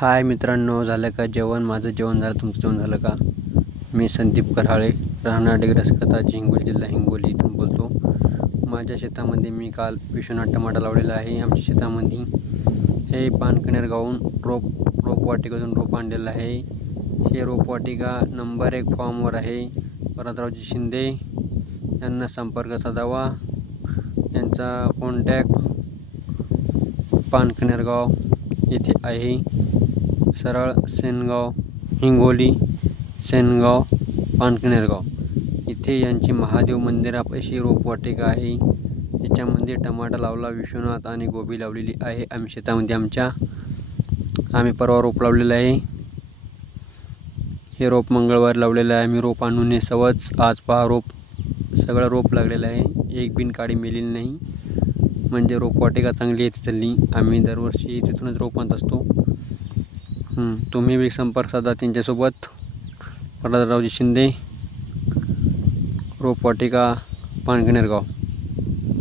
हाय मित्रांनो, झालं का जेवण? माझं जेवण झालं. तुमचं जेवण झालं का? मी संदीप कराळे, राहणार डिग्रस कथा, हिंगोली जिल्हा हिंगोली इथून बोलतो. माझ्या शेतामध्ये मी काल विश्वनाथ टमाटा लावलेला आहे. आमच्या शेतामध्ये हे पानकणेर गावून रोपवाटिकेतून रोप आणलेलं आहे. हे रोपवाटिका नंबर 1 फॉर्मवर आहे. भरतरावजी शिंदे यांना संपर्क साधावा. यांचा कॉन्टॅक्ट पानकणेर गाव येथे आहे. सरळ सेनगाव, हिंगोली सेनगाव, पानकणेर गाव इथे यांची महादेव मंदिरापाशी रोपवाटिका आहे. याच्यामध्ये टमाटा लावला, विश्वनाथ आणि गोबी लावलेली आहे. आम्ही शेतामध्ये आम्ही परवा रोप लावलेलं आहे. हे रोप मंगळवारी लावलेलं आहे. आम्ही रोप आणून सवच आज पहा सगळं रोप लागलेलं आहे. एक बिन काडी मेलेली नाही. म्हणजे रोपवाटिका चांगली आहे तिथली. आम्ही दरवर्षी तिथूनच रोप आणत असतो. तुम्ही बी संपर्क साधा त्यांच्यासोबत. भरतरावजी शिंदे, रोपवाटिका, पानकणेर गाव.